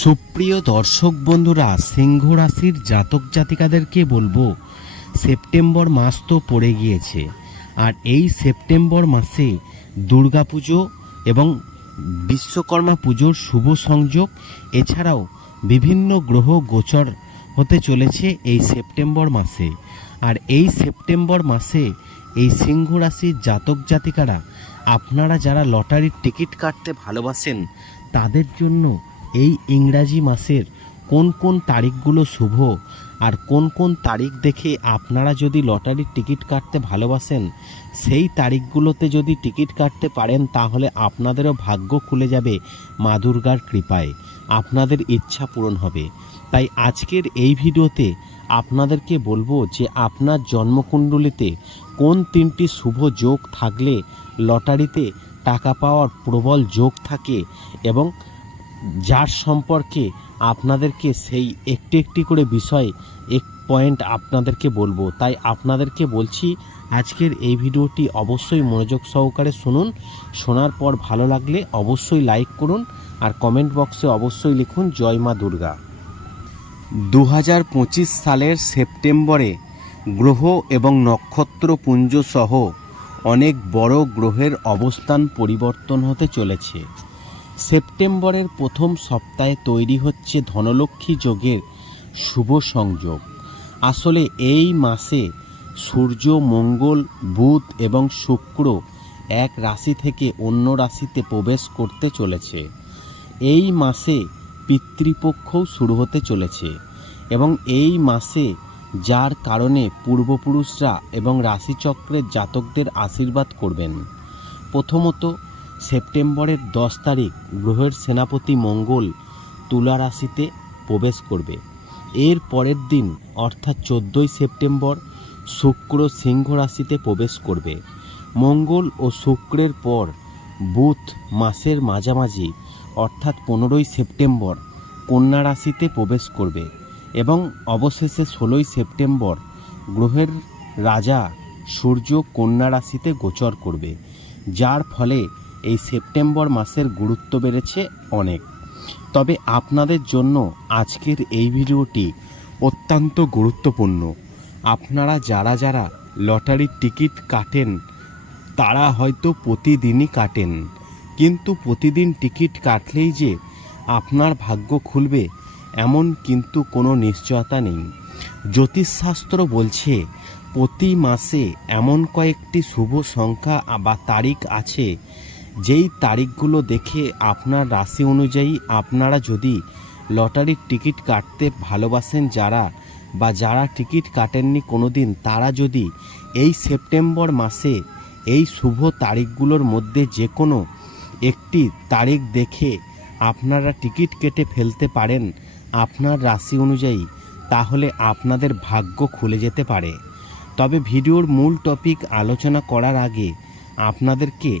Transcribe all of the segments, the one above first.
সুপ্রিয় দর্শক বন্ধুরা, সিংহ রাশির জাতক জাতিকাদেরকে বলব, সেপ্টেম্বর মাস তো পড়ে গিয়েছে। আর এই সেপ্টেম্বর মাসে দুর্গাপুজো এবং বিশ্বকর্মা পুজোর শুভ সংযোগ, এছাড়াও বিভিন্ন গ্রহ গোচর হতে চলেছে এই সেপ্টেম্বর মাসে। আর এই সেপ্টেম্বর মাসে এই সিংহ রাশির জাতক জাতিকারা, আপনারা যারা লটারির টিকিট কাটতে ভালোবাসেন, তাদের জন্য এই ইংরাজি মাসের কোন কোন তারিখগুলো শুভ আর কোন কোন তারিখ দেখে আপনারা যদি লটারির টিকিট কাটতে ভালোবাসেন, সেই তারিখগুলোতে যদি টিকিট কাটতে পারেন, তাহলে আপনাদেরও ভাগ্য খুলে যাবে মা দুর্গার কৃপায়। আপনাদের ইচ্ছা পূরণ হবে। তাই আজকের এই ভিডিওতে আপনাদেরকে বলব যে আপনার জন্মকুণ্ডলিতে কোন তিনটি শুভ যোগ থাকলে লটারিতে টাকা পাওয়ার প্রবল যোগ থাকে এবং যার সম্পর্কে আপনাদেরকে সেই একটি একটি করে বিষয়, এক পয়েন্ট আপনাদেরকে বলব। তাই আপনাদেরকে বলছি, আজকের এই ভিডিওটি অবশ্যই মনোযোগ সহকারে শুনুন। শোনার পর ভালো লাগলে অবশ্যই লাইক করুন আর কমেন্ট বক্সে অবশ্যই লিখুন, জয় মা দুর্গা। দু হাজার পঁচিশ সালের সেপ্টেম্বরে গ্রহ এবং নক্ষত্রপুঞ্জ সহ অনেক বড় গ্রহের অবস্থান পরিবর্তন হতে চলেছে। সেপ্টেম্বরের প্রথম সপ্তাহে তৈরি হচ্ছে ধনলক্ষ্মী যোগের শুভ সংযোগ। আসলে এই মাসে সূর্য, মঙ্গল, বুধ এবং শুক্র এক রাশি থেকে অন্য রাশিতে প্রবেশ করতে চলেছে। এই মাসে পিতৃপক্ষও শুরু হতে চলেছে এবং এই মাসে যার কারণে পূর্বপুরুষরা এবং রাশিচক্রের জাতকদের আশীর্বাদ করবেন। প্রথমত সেপ্টেম্বরের দশ তারিখ গ্রহের সেনাপতি মঙ্গল তুলা রাশিতে প্রবেশ করবে। এর পরের দিন, অর্থাৎ চোদ্দোই সেপ্টেম্বর, শুক্র সিংহ রাশিতে প্রবেশ করবে। মঙ্গল ও শুক্রের পর বুধ মাসের মাঝামাঝি, অর্থাৎ পনেরোই সেপ্টেম্বর, কন্যা রাশিতে প্রবেশ করবে এবং অবশেষে ষোলোই সেপ্টেম্বর গ্রহের রাজা সূর্য কন্যা রাশিতে গোচর করবে, যার ফলে এই সেপ্টেম্বর মাসের গুরুত্ব বেড়েছে অনেক। তবে আপনাদের জন্য আজকের এই ভিডিওটি অত্যন্ত গুরুত্বপূর্ণ। আপনারা যারা যারা লটারির টিকিট কাটেন, তারা হয়তো প্রতিদিনই কাটেন। কিন্তু প্রতিদিন টিকিট কাটলেই যে আপনার ভাগ্য খুলবে, এমন কিন্তু কোনো নিশ্চয়তা নেই। জ্যোতিষশাস্ত্র বলছে, প্রতি মাসে এমন কয়েকটি শুভ সংখ্যা বা তারিখ আছে যেই তারিখগুলো দেখে আপনার রাশি অনুযায়ী আপনারা যদি লটারির টিকিট কাটতে ভালোবাসেন যারা বা যারা টিকিট কাটেননি কোনো দিন তারা যদি এই সেপ্টেম্বর মাসে এই শুভ তারিখগুলোর মধ্যে যে কোনো একটি তারিখ দেখে আপনারা টিকিট কেটে ফেলতে পারেন আপনার রাশি অনুযায়ী, তাহলে আপনাদের ভাগ্য খুলে যেতে পারে। তবে ভিডিওর মূল টপিক আলোচনা করার আগে আপনাদেরকে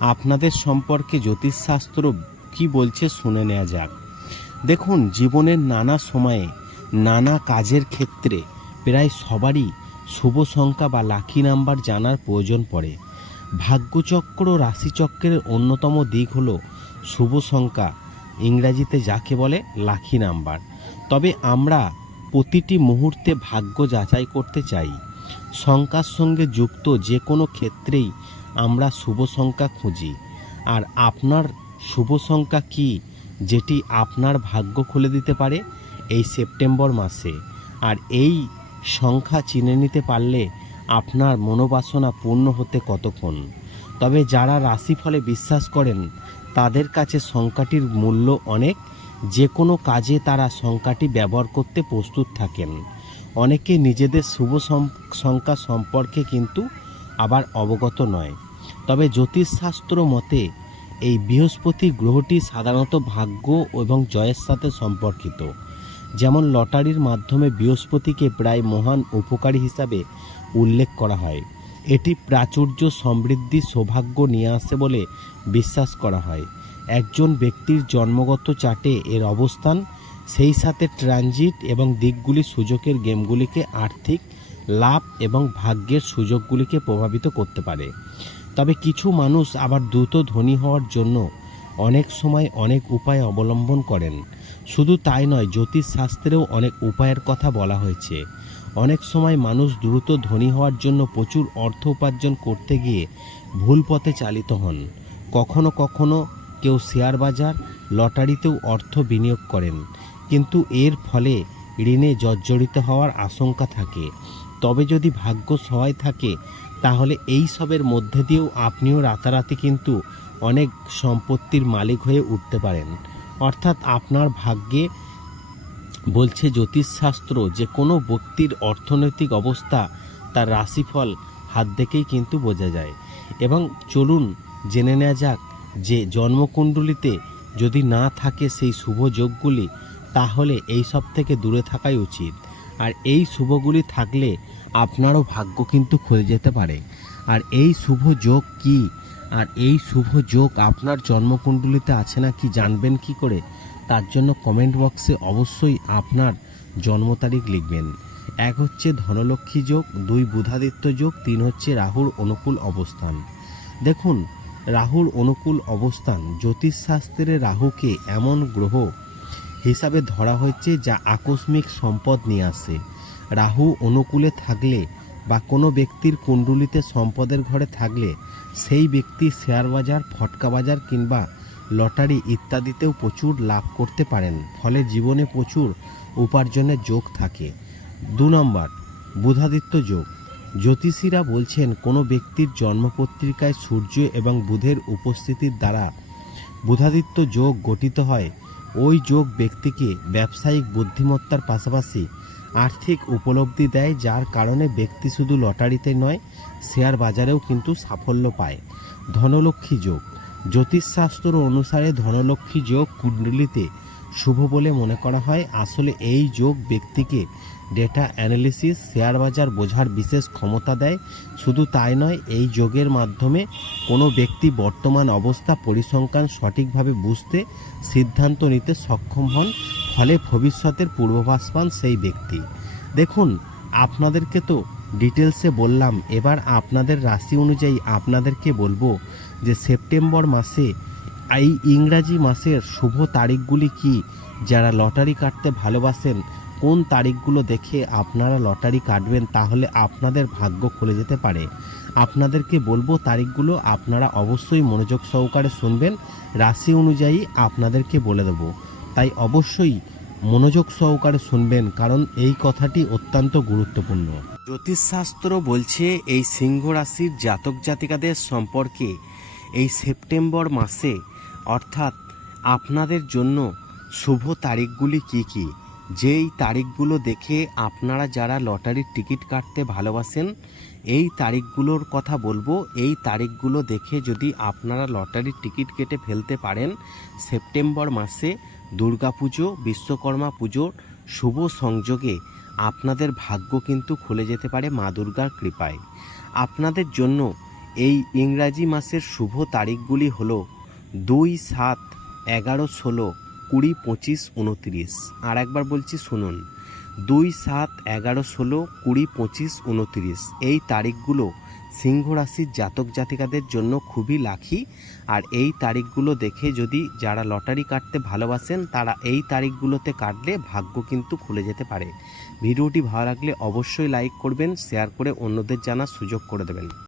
আপনাদের সম্পর্কে জ্যোতিষশাস্ত্র কি বলছে শুনে নেওয়া যাক। দেখুন, জীবনের নানা সময়ে নানা কাজের ক্ষেত্রে প্রায় সবারই শুভ সংখ্যা বা লাকি নাম্বার জানার প্রয়োজন পড়ে। ভাগ্যচক্র রাশিচক্রের অন্যতম দিক হলো শুভ সংখ্যা, ইংরাজিতে যাকে বলে লাকি নাম্বার তবে আমরা প্রতিটি মুহূর্তে ভাগ্য যাচাই করতে চাই। সংখ্যার সঙ্গে যুক্ত যে কোনো ক্ষেত্রেই আমরা শুভ সংখ্যা খুঁজি। আর আপনার শুভ সংখ্যা কি, যেটি আপনার ভাগ্য খুলে দিতে পারে এই সেপ্টেম্বর মাসে। আর এই সংখ্যা চিনে নিতে পারলে আপনার মনোবাসনা পূর্ণ হতে কতক্ষণ? তবে যারা রাশিফলে বিশ্বাস করেন, তাদের কাছে সংখ্যাটির মূল্য অনেক। যে কোনো কাজে তারা সংখ্যাটি ব্যবহার করতে প্রস্তুত থাকেন। অনেকে নিজেদের শুভ সংখ্যা সম্পর্কে কিন্তু আবার অবগত নয়। তবে জ্যোতিষশাস্ত্র মতে, এই বৃহস্পতি গ্রহটি সাধারণত ভাগ্য এবং জয়ের সাথে সম্পর্কিত। যেমন লটারির মাধ্যমে বৃহস্পতিকে প্রায় মহান উপকারী হিসাবে উল্লেখ করা হয়। এটি প্রাচুর্য সমৃদ্ধি সৌভাগ্য নিয়ে আসে বলে বিশ্বাস করা হয়। একজন ব্যক্তির জন্মগত চার্টে এর অবস্থান, সেই সাথে ট্রানজিট এবং দিকগুলি সুযোগের গেমগুলিকে আর্থিক লাভ এবং ভাগ্যের সুযোগগুলিকে প্রভাবিত করতে পারে। তবে কিছু মানুষ আবার দ্রুত ধনী হওয়ার জন্য অনেক সময় অনেক উপায় অবলম্বন করেন। শুধু তাই নয়, জ্যোতিষশাস্ত্রেও অনেক উপায়ের কথা বলা হয়েছে। অনেক সময় মানুষ দ্রুত ধনী হওয়ার জন্য প্রচুর অর্থ উপার্জন করতে গিয়ে ভুল পথে চালিত হন। কখনো কখনো কেউ শেয়ার বাজার, লটারিতেও অর্থ বিনিয়োগ করেন। কিন্তু এর ফলে ঋণে জর্জরিত হওয়ার আশঙ্কা থাকে। তবে যদি ভাগ্য সহায় থাকে, তাহলে এই সবের মধ্যে দিয়েও আপনিও রাতারাতি কিন্তু অনেক সম্পত্তির মালিক হয়ে উঠতে পারেন। অর্থাৎ আপনার ভাগ্যে বলছে জ্যোতিষশাস্ত্র, যে কোনো ব্যক্তির অর্থনৈতিক অবস্থা তার রাশিফল হাত দেখেই কিন্তু বোঝা যায়। এবং চলুন জেনে নেওয়া যাক যে জন্মকুণ্ডলিতে যদি না থাকে সেই শুভ যোগগুলি, তাহলে এই সব থেকে দূরে থাকাই উচিত। আর এই শুভগুলি থাকলে আপনারও ভাগ্য কিন্তু খুলে যেতে পারে। আর এই শুভ যোগ কি? আর এই শুভ যোগ আপনার জন্মকুণ্ডলিতে আছে না কি জানবেন কি করে? তার জন্য কমেন্ট বক্সে অবশ্যই আপনার জন্ম তারিখ লিখবেন। এক হচ্ছে ধনলক্ষ্মী যোগ, দুই বুধাদিত্য যোগ, তিন হচ্ছে রাহুর অনুকূল অবস্থান। দেখুন, রাহুর অনুকূল অবস্থান জ্যোতিষশাস্ত্রে রাহুকে এমন গ্রহ হিসাবে ধরা হয়েছে যা আকস্মিক সম্পদ নিয়ে আসে। রাহু অনুকূলে থাকলে বা কোনো ব্যক্তির কুণ্ডুলিতে সম্পদের ঘরে থাকলে সেই ব্যক্তি শেয়ার বাজার, ফটকা বাজার কিংবা লটারি ইত্যাদিতেও প্রচুর লাভ করতে পারেন, ফলে জীবনে প্রচুর উপার্জনের যোগ থাকে। দু নম্বর, বুধাদিত্য যোগ। জ্যোতিষীরা বলছেন, কোনো ব্যক্তির জন্মপত্রিকায় সূর্য এবং বুধের উপস্থিতির দ্বারা বুধাদিত্য যোগ গঠিত হয় ওই যোগ ব্যক্তিকে ব্যবসায়িক বুদ্ধিমত্তার পাশাপাশি আর্থিক উপলব্ধি দেয়, যার কারণে ব্যক্তি শুধু লটারিতে নয়, শেয়ার বাজারেও কিন্তু সাফল্য পায়। ধনলক্ষ্মী যোগ। জ্যোতিষশাস্ত্র অনুসারে ধনলক্ষ্মী যোগ কুণ্ডলিতে শুভ বলে মনে করা হয়। আসলে এই যোগ ব্যক্তিকে ডেটা অ্যানালিসিস শেয়ার বাজার বোঝার বিশেষ ক্ষমতা দেয়। শুধু তাই নয়, এই যোগের মাধ্যমে কোনো ব্যক্তি বর্তমান অবস্থা পরিসংখ্যান সঠিকভাবে বুঝতে সিদ্ধান্ত নিতে সক্ষম হন, ফলে ভবিষ্যতের পূর্বাভাস পান সেই ব্যক্তি। দেখুন, আপনাদেরকে তো ডিটেলসে বললাম, এবার আপনাদের রাশি অনুযায়ী আপনাদেরকে বলব যে সেপ্টেম্বর মাসে এই ইংরাজি মাসের শুভ তারিখগুলি কি? যারা লটারি কাটতে ভালোবাসেন, কোন তারিখগুলো দেখে আপনারা লটারি কাটবেন তাহলে আপনাদের ভাগ্য খুলে যেতে পারে। আপনাদেরকে বলব, তারিখগুলো আপনারা অবশ্যই মনোযোগ সহকারে শুনবেন। রাশি অনুযায়ী আপনাদেরকে বলে দেব। তাই অবশ্যই মনোযোগ সহকারে শুনবেন, কারণ এই কথাটি অত্যন্ত গুরুত্বপূর্ণ। জ্যোতিষশাস্ত্র বলছে, এই সিংহ রাশির জাতক জাতিকাদের সম্পর্কে এই সেপ্টেম্বর মাসে অর্থাৎ আপনাদের জন্য শুভ তারিখগুলি কি কি? যেই তারিখগুলো দেখে আপনারা যারা লটারির টিকিট কাটতে ভালোবাসেন, এই তারিখগুলোর কথা বলব। এই তারিখগুলো দেখে যদি আপনারা লটারির টিকিট কেটে ফেলতে পারেন, সেপ্টেম্বর মাসে দুর্গাপুজো বিশ্বকর্মা পুজোর শুভ সংযোগে আপনাদের ভাগ্য কিন্তু খুলে যেতে পারে মা দুর্গার কৃপায়। আপনাদের জন্য এই ইংরাজি মাসের শুভ তারিখগুলি হলো দুই সাত এগারো ষোলো কুড়ি পঁচিশ উনত্রিশ। আর একবার বলছি শুনুন। দুই সাত এগারো ষোলো কুড়ি পঁচিশ উনত্রিশ। এই তারিখগুলো সিংহ রাশির জাতক জাতিকাদের জন্য খুবই লাখি আর এই তারিখগুলো দেখে যদি যারা লটারি কাটতে ভালোবাসেন, তারা এই তারিখগুলোতে কাটলে ভাগ্য কিন্তু খুলে যেতে পারে। ভিডিওটি ভালো লাগলে অবশ্যই লাইক করবেন, শেয়ার করে অন্যদের জানার সুযোগ করে দেবেন।